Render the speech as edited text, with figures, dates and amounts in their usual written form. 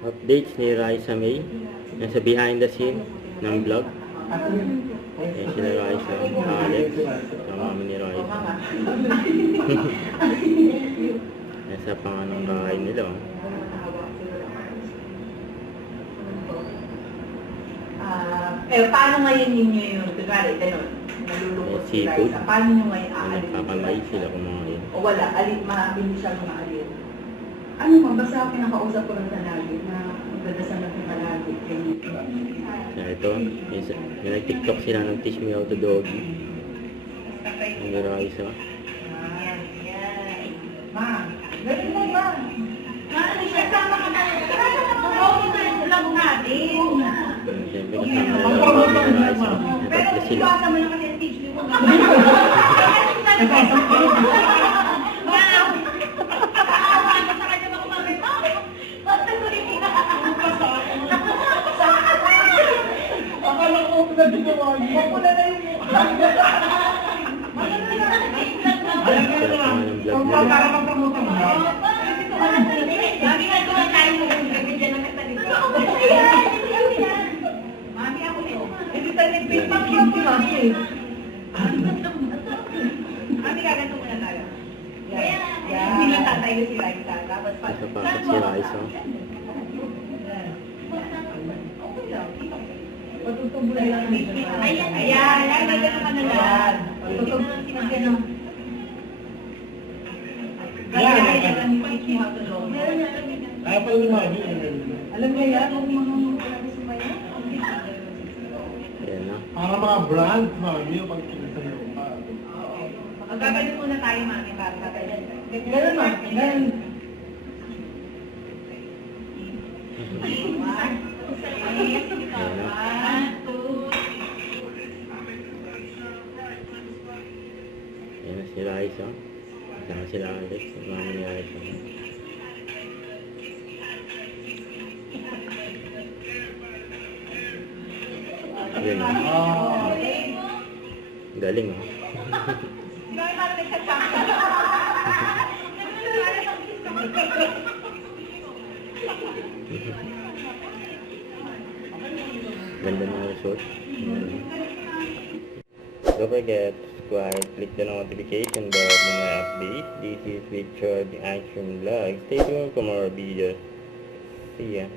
Updates ni Raisa May. Nasa behind the scene ng vlog. Ayan sila Raisa, Alex, sa mama ni Raisa. Nasa panganang bahay nila. Paano ngayon ninyo yung, kunwari, ganun, nalulungkot si Raisa, paano nyo ngayon aalis? Nagpakamay sila kumain. O wala, mabili siya mga alin. Ano mo, basta pinakausap ko lang palagi na magdadasal natin palagi. Kaya ito, yung nag-tiktok sila ng Teach Me How to Doggy. Ang Raisa. Ma, ganun mo ba? Ano siya, sama ka na. Ano na yung vlog natin? Siyempre kasama nila ni Raisa. Pero Natatlo sila. iwasan mo lang kasi ang teach me mo. Akala ko na ginawa niyo. Wala na yung mukha. Sila panganang vlog nila. Para magpamutan mo. Lagi nga ko tayo yung bibigyan ng katalito. Mami, ako nito. Hindi tayo nag-paypal ko ako mami. Mami, gaganto muna tayo. Hindi lang tatay ko si Raisa. Tapos Nakapakot si Raisa. Patutubulan lang nito. Ayan, ayan, may ganun ka na lang. Patutubulan si Magano. Kaya pa yung mami. Alam mo yan, kung mga sumaya. Ayan na. Para mga brand, mami, yung pagkikita nyo. Magkagalit muna tayo, mami, para tayo. Ganun ma, ganun. Ayan na si Raisa. Kasama sila Alex, mama ni Raisa. Ayan na. Galing oh. Ganda ng resort. Don't forget to subscribe, click the notification bell for my updates. This is Richard, the Action Vlog. Stay tuned for more videos. See ya.